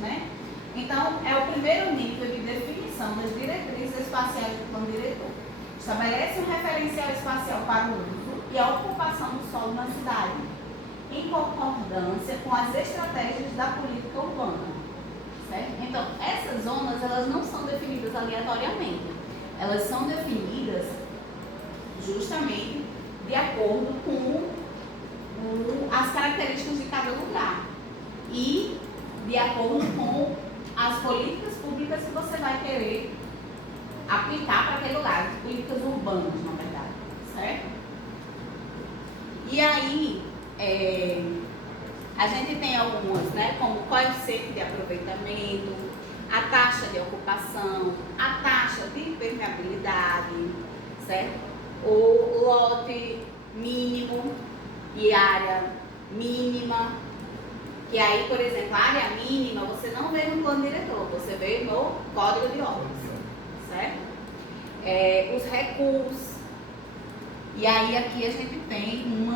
né? Então, é o primeiro nível de definição das diretrizes espaciais do plano diretor. Estabelece um referencial espacial para o uso e a ocupação do solo na cidade, em concordância com as estratégias da política urbana. Certo? Então, essas zonas, elas não são definidas aleatoriamente. Elas são definidas justamente de acordo com as características de cada lugar e de acordo com as políticas públicas que você vai querer aplicar para aquele lugar, políticas urbanas, na verdade, certo? E aí, a gente tem algumas, né, como coeficiente de aproveitamento, a taxa de ocupação, a taxa de permeabilidade, certo? O lote mínimo e área mínima, que aí, por exemplo, a área mínima você não vê no plano diretor, você vê no Código de Obras, certo? Os recuos, e aí aqui a gente tem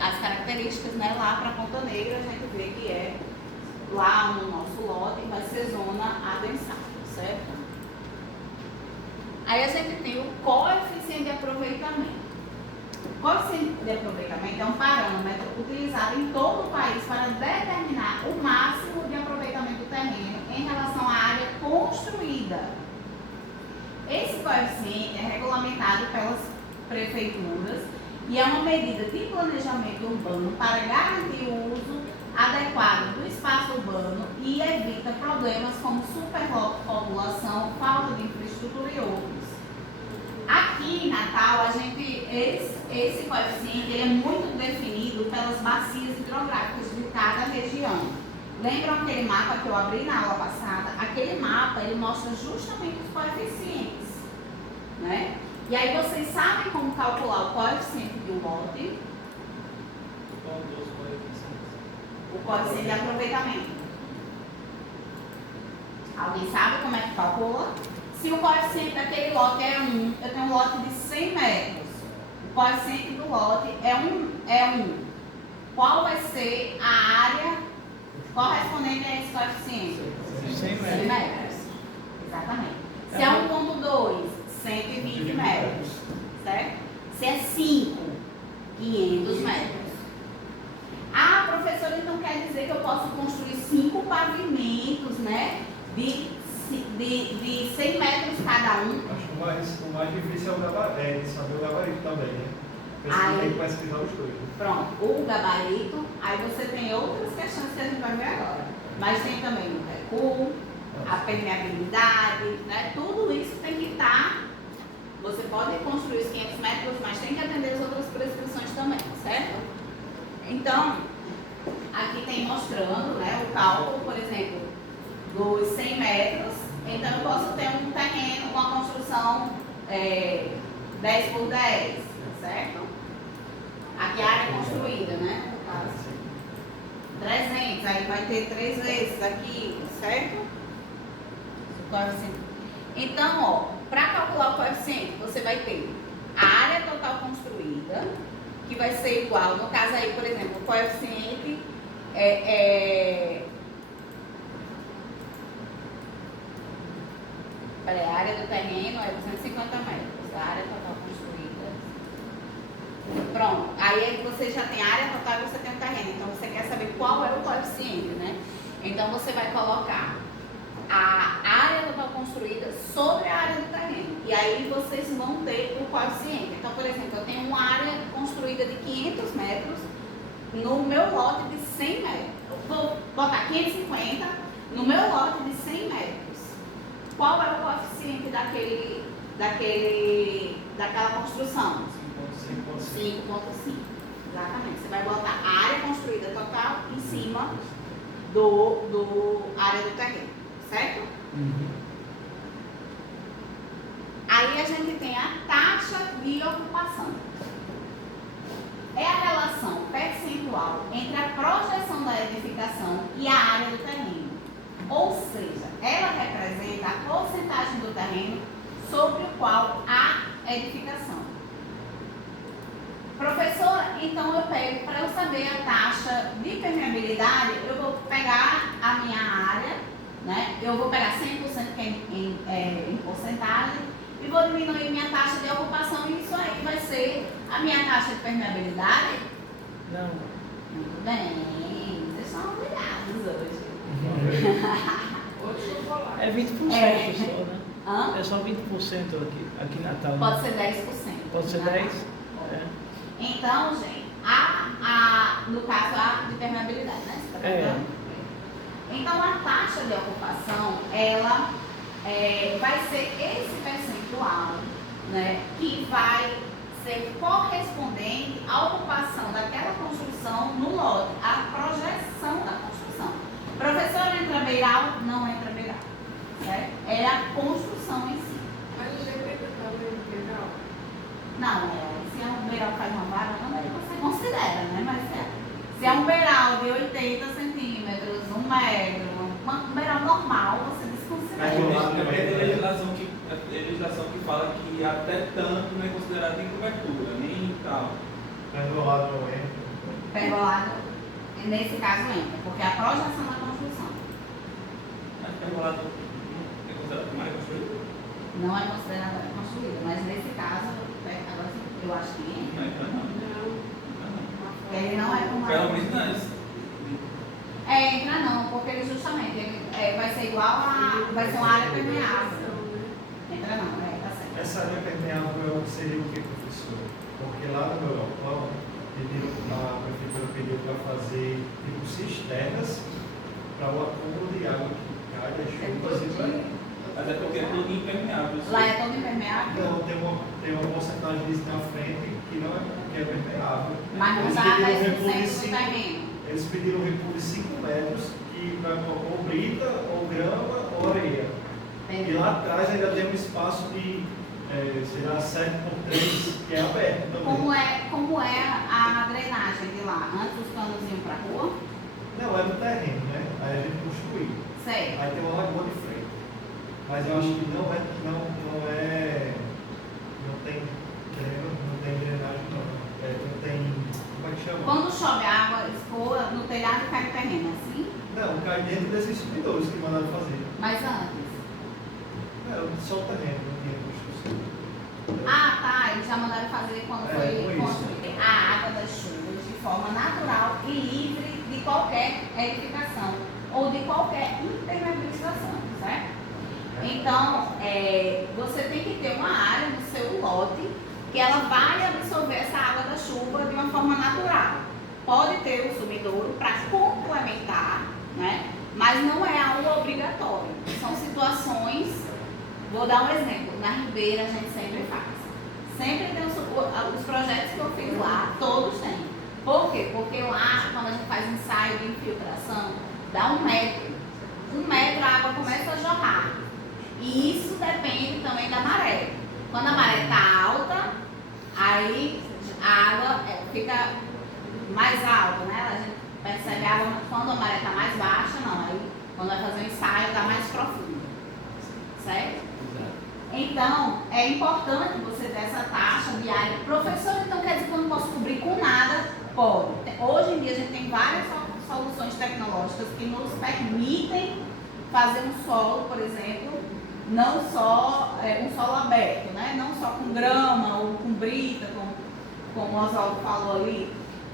as características, né, lá para Ponta Negra, a gente vê que é lá no nosso lote, vai ser zona adensada, certo? Aí a gente tem o coeficiente de aproveitamento. O coeficiente de aproveitamento é um parâmetro utilizado em todo o país para determinar o máximo de aproveitamento do terreno em relação à área construída. Esse coeficiente é regulamentado pelas prefeituras e é uma medida de planejamento urbano para garantir o uso adequado do espaço urbano e evita problemas como superpopulação, falta de infraestrutura e outros. Aqui em Natal, esse coeficiente ele é muito definido pelas bacias hidrográficas de cada região. Lembram aquele mapa que eu abri na aula passada? Aquele mapa ele mostra justamente os coeficientes, né? E aí vocês sabem como calcular o coeficiente de um lote? O coeficiente de aproveitamento. Alguém sabe como é que calcula? Se o coeficiente daquele lote é 1, eu tenho um lote de 100 metros. O coeficiente do lote é 1. Qual vai ser a área correspondente a esse coeficiente? 100 metros. Exatamente. Se é 1,2, 120 metros. Certo? Se é 5, 500 metros. Ah, professora, então quer dizer que eu posso construir 5 pavimentos, né? De 100 metros cada um. Acho que o mais difícil é saber o gabarito também, né? Tem que pesquisar os dois. Pronto, o gabarito, aí você tem outras questões que a gente vai ver agora. Mas tem também o recuo, a permeabilidade, né? Tudo isso tem que estar. Você pode construir os 500 metros, mas tem que atender as outras prescrições também, certo? Então, aqui tem mostrando, né, o cálculo, por exemplo, dos 100 metros. Então, eu posso ter um terreno com a construção 10 por 10, certo? Aqui a área construída, né? No caso, 300, aí vai ter 3 vezes aqui, certo? Então, ó, para calcular o coeficiente, você vai ter a área total construída, que vai ser igual, no caso aí, por exemplo, o coeficiente a área do terreno é 250 metros, a área total construída. Pronto, aí você já tem a área total e você tem o terreno, então você quer saber qual é o coeficiente, né? Então você vai colocar a área total construída sobre a área do terreno, e aí vocês vão ter o coeficiente. Então, por exemplo, eu tenho uma área construída de 500 metros no meu lote de 100 metros. Eu vou botar 550 no meu lote de 100 metros. Qual é o coeficiente daquela construção? 5,5. Exatamente. Você vai botar a área construída total em cima do área do terreno, certo? Uhum. Aí a gente tem a taxa de ocupação. É a relação percentual entre a projeção da edificação e a área do terreno. Ou seja, ela representa a porcentagem do terreno sobre o qual há edificação. Professora, então eu pego, para eu saber a taxa de permeabilidade, eu vou pegar a minha área eu vou pegar 100% que é em porcentagem e vou diminuir minha taxa de ocupação e isso aí vai ser a minha taxa de permeabilidade? Não. Muito bem, vocês são obrigados hoje. É 20% só, né? Hã? É só 20% aqui em Natal. Pode ser 10%. Pode ser 10%? É. Então, gente, no caso, a de permeabilidade, né? Você tá perguntando? Então, a taxa de ocupação, ela vai ser esse percentual, né? Que vai ser correspondente à ocupação daquela construção no lote, à projeção da construção. Professora, entra beiral? Não entra beiral, certo? É a construção em si. Mas o segredo também é beiral? Não, se é um beiral que faz uma varanda, aí você considera, né? Mas se é um beiral de 80 centímetros, 1 metro, um beiral normal, você desconsidera. Tem legislação que fala que até tanto não é considerado nem cobertura, nem tal. Pergolado não entra. Pergolado, nesse caso entra, porque é a projeção da construção. Mas pergolado é considerado mais construído? Não é considerada construída, mas nesse caso, agora eu acho que entra. Não entra, não. Porque ele não é como Pelo menos não é. entra não, porque ele justamente vai ser igual a. Vai ser uma área permeável. Entra não, tá certo. Essa área permeável seria o que, professor? Porque lá no meu local, a prefeitura pediu para fazer tipo cisternas para o acúmulo de água que cai das chuvas e para. Até porque é tudo impermeável. Lá é todo impermeável? Não, tem uma porcentagem disso na frente que não é porque é permeável. Mas não Eles dá pediram 10% recuo de do cinco- terreno. Eles pediram um recuo de 5 metros que vai ou brita, ou grama, ou areia. E lá atrás ainda tem um espaço de, sei lá, 7x3, que é aberto também. Como é a drenagem de lá? Antes os canos iam para a rua? Não, é no terreno, né? Aí a gente construiu. Sei. Aí tem uma lagoa de frente. Mas eu acho que não tem drenagem não. Não tem, como é que chama? Quando chove a água escoa no telhado e cai no terreno, assim? Não, cai dentro desses subidores que mandaram fazer. Mas antes? Não, só o terreno, não tinha construção. Ah, tá. Eles já mandaram fazer quando foi foi construída a água das chuvas de forma natural e livre de qualquer edificação ou de qualquer impermeabilização, certo? Então, você tem que ter uma área no seu lote que ela vai absorver essa água da chuva de uma forma natural. Pode ter um sumidouro para complementar, né? Mas não é algo obrigatório. São situações, vou dar um exemplo, na Ribeira a gente sempre faz. Sempre tem os projetos que eu fiz lá, todos têm. Por quê? Porque lá, quando a gente faz ensaio de infiltração, dá 1 metro. 1 metro a água começa a jorrar. E isso depende também da maré. Quando a maré está alta, aí a água fica mais alta, né? A gente percebe a água quando a maré está mais baixa, não. Aí quando vai fazer um ensaio, está mais profundo. Certo? Então, é importante você ter essa taxa diária. Professor, então quer dizer que eu não posso cobrir com nada? Pode. Hoje em dia a gente tem várias soluções tecnológicas que nos permitem fazer um solo, por exemplo, não só um solo aberto, né? Não só com grama ou com brita, como o Oswaldo falou ali,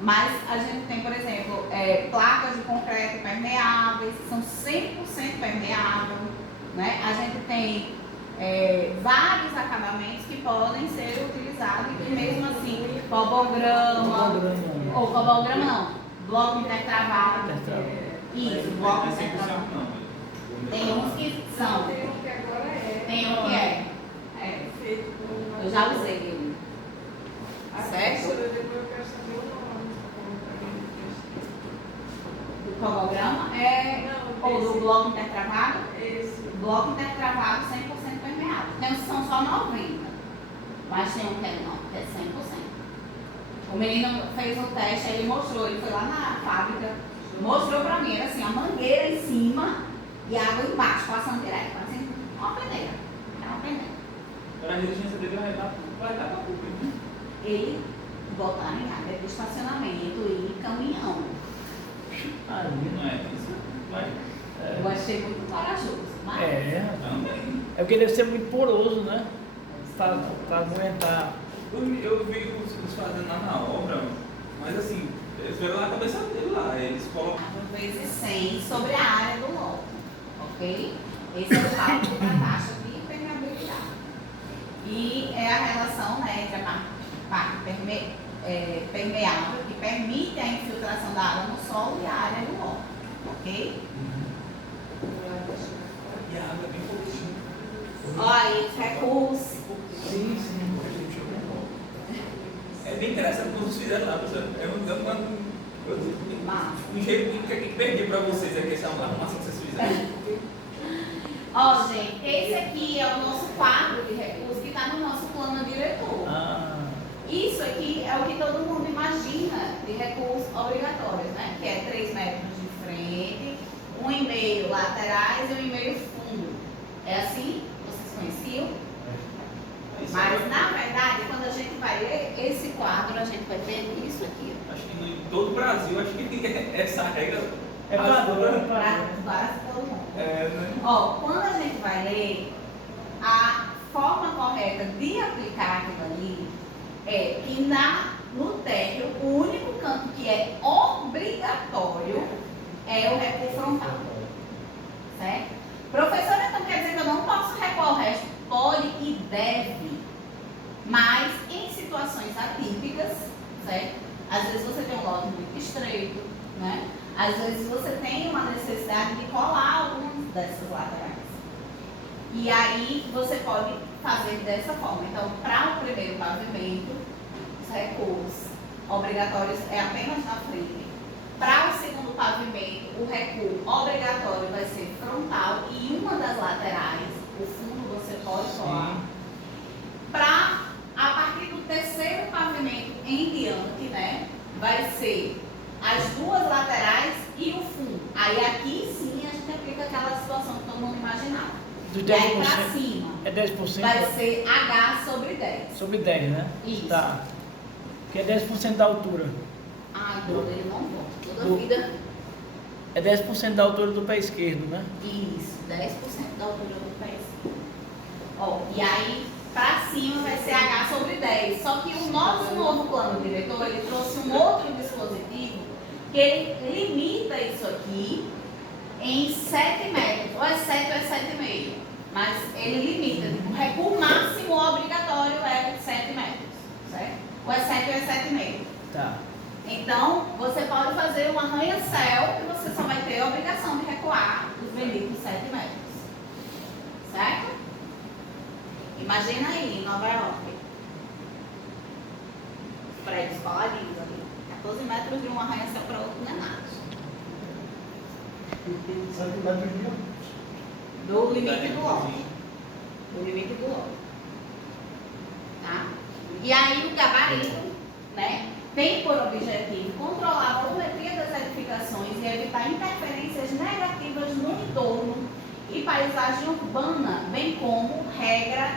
mas a gente tem, por exemplo, placas de concreto permeáveis, que são 100% permeáveis, né? A gente tem vários acabamentos que podem ser utilizados e mesmo assim, cobograma, ou cobograma não, bloco intertravado, isso, bloco intertravado. Tem uns que são. Tem um que agora é. Tem um que é. Feito com. Eu já usei ele. Certo? Professora, depois eu quero saber o nome. Do cobograma Não, ou do esse. bloco intertravado. Esse. Bloco intertravado 100% permeável. Tem uns que são só 90%. Mas tem um que é 100%. O menino fez um teste, ele mostrou, ele foi lá na fábrica, mostrou pra mim, era assim, a mangueira em cima e a água embaixo, passando direto, assim, uma peneira. Era uma peneira. Para a resistência dele vai dar para público. Ele botar em área de estacionamento e caminhão. Ah, Não é isso? Vai. Eu acho achei muito corajoso. Mas Também. É porque deve ser muito poroso, né? Pra aguentar. Eu vi os fazendo lá na obra, mas assim, eles viram lá a cabeça dele lá, eles colocam. 4 vezes 100 sobre a área do lote, ok? Esse é o cálculo da taxa de permeabilidade. E é a relação, né, entre a parte permeável, que permite a infiltração da água no solo, e a área do lote, ok? E a água é bem pouquinho. Olha aí, os recursos. Sim, sim. É bem interessante quando vocês fizeram lá, pessoal. Um jeito que perdi para vocês aqui, essa arrumação que vocês fizeram. Ó, gente, esse aqui é o nosso quadro de recursos que está no nosso plano diretor. Ah, Isso aqui é o que todo mundo imagina de recursos obrigatórios, né? Que é 3 metros de frente, 1,5 laterais e 1,5 fundo. É assim? Vocês conheciam? Mas, na verdade, quando a gente vai ler esse quadro, a gente vai ver isso aqui. Acho que em todo o Brasil, acho que essa regra é padrão, é Para padrão. quase todo mundo. né? Ó, quando a gente vai ler, a forma correta de aplicar aquilo ali é que no térreo, o único canto que é obrigatório é o recuo frontal. Certo? Professora, então quer dizer que eu não posso recuar o resto? Pode e deve. Mas em situações atípicas, certo? Às vezes você tem um lote muito estreito, né? Às vezes você tem uma necessidade de colar algumas dessas laterais. E aí você pode fazer dessa forma. Então, para o primeiro pavimento, os recuos obrigatórios é apenas na frente. Para o segundo pavimento, o recuo obrigatório vai ser frontal e uma das laterais, o fundo você pode colar. Para a partir do terceiro pavimento em diante, né, vai ser as 2 laterais e o fundo. Aí aqui sim a gente aplica aquela situação que todo mundo imaginava. Dos E aí para 10%. cima É 10%? vai ser H sobre 10. Sobre 10, né? Isso. Tá. Que é 10% da altura. Ai, quando ele não volta. Toda Do- vida. É 10% da altura do pé esquerdo, né? Isso, 10% da altura do pé esquerdo. Ó, e aí para cima vai ser H sobre 10. Só que o nosso novo plano diretor, ele trouxe um outro dispositivo que ele limita isso aqui em 7 metros. Ou é 7 ou é 7,5. Mas ele limita. Tipo, o recuo máximo obrigatório é 7 metros. Certo? Ou é 7 ou é 7,5. Tá. Então, você pode fazer um arranha-céu que você só vai ter a obrigação de recuar os benditos 7 metros. Certo? Imagina aí, em Nova York. Os prédios coladinhos ali. 14 metros de um arranha-céu para outro não é nada. Do limite do lote. Do limite do lote. Tá? E aí o gabarito, né, tem por objetivo controlar a volumetria das edificações e evitar interferências negativas no entorno e paisagem urbana, bem como regra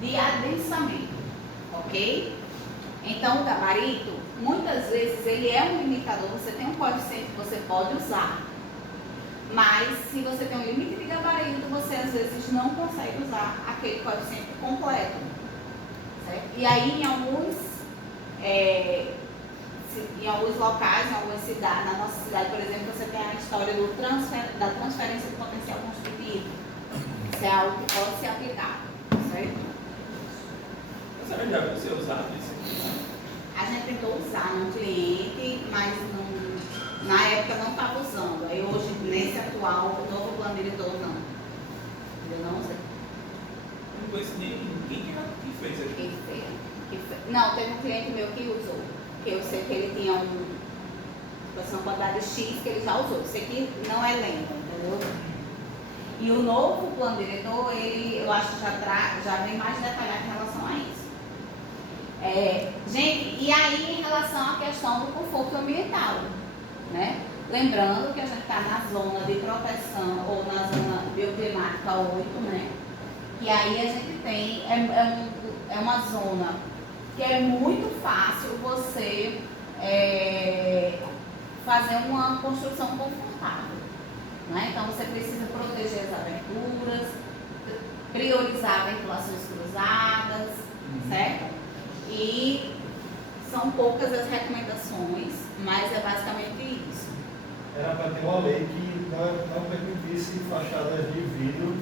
de adensamento, ok? Então o gabarito, muitas vezes ele é um limitador, você tem um coeficiente que você pode usar, mas se você tem um limite de gabarito, você às vezes não consegue usar aquele coeficiente completo, certo? E aí em alguns locais, em algumas cidades, na nossa cidade, por exemplo, você tem a história da transferência de potencial construtivo. Isso é algo que pode ser aplicado, certo? Você já viu ser usado isso aqui? A gente tentou usar num cliente, mas na época não estava usando. Aí hoje, nesse atual, o novo plano diretor, não. Eu não usei. Eu não conheço ninguém que fez aqui. Quem fez? Não, teve um cliente meu que usou. Que eu sei que ele tinha uma quantidade X que ele já usou. Isso aqui não é lento, entendeu? E o novo plano diretor, eu acho que já vem mais detalhado em relação a isso. Gente, e aí em relação à questão do conforto ambiental, né? Lembrando que a gente está na zona de proteção ou na zona bioclimática 8, né? E aí a gente tem, é uma zona que é muito fácil você fazer uma construção confortável, né? Então você precisa proteger priorizar ventilações cruzadas, certo? E são poucas as recomendações, mas é basicamente isso. Era para ter uma lei que não permitisse fachadas de vidro